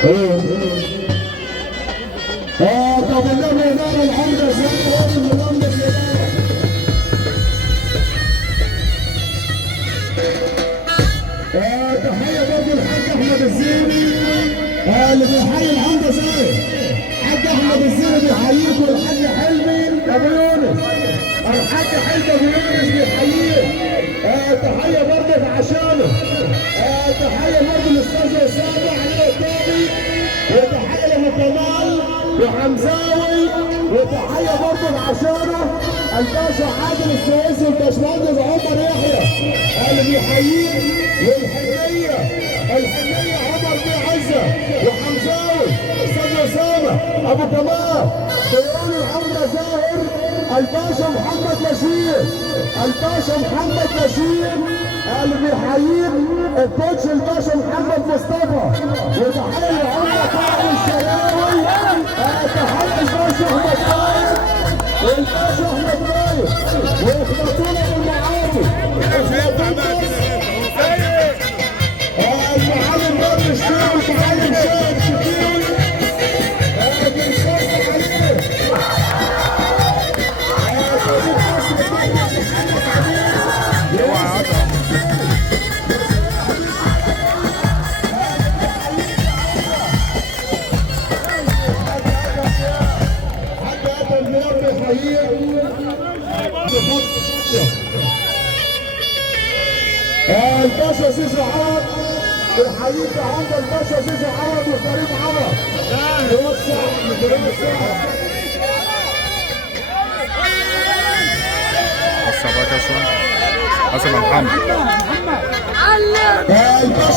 طب النبي نار العمده زي النظام ده. تحيه برضه الحاج احمد الزيني اللي بيحيي العمده زي الحاج احمد الزيني بيحييكم. الحاج حلمي ابو يونس، الحاج حلمي ابو يونس بيحييك. تحيه برضه عشانه. تحيه برضه للاستاذ اسامه علي الطابي، وتحيه لابو كمال وحمزاوي، وتحيه برضه عشانه الباشا عادل السويسي والباشمهندس عمر يحيى اللي بيحييك. والحنيه عمر بن عزه وحمزاوي استاذ اسامه ابو كمال طيران العمده زاهر الباشا محمد بشير، الباشا محمد بشير اللي بيحييك. الكوتش الباشا محمد مصطفى، وتحيه لعمر طارق الشراوي. تحيه الباشا احمد طارق والباشا احمد طارق واخواتنا بالمعارف. المعلم بدر الشيخ المعلم شاهد شفيق بنصبر عليه. الباشا زيزو عرب بيحييك عند الباشا زيزو عرب وكريم عرب. يوسع الصباح يا شباب حسن محمد. الباشا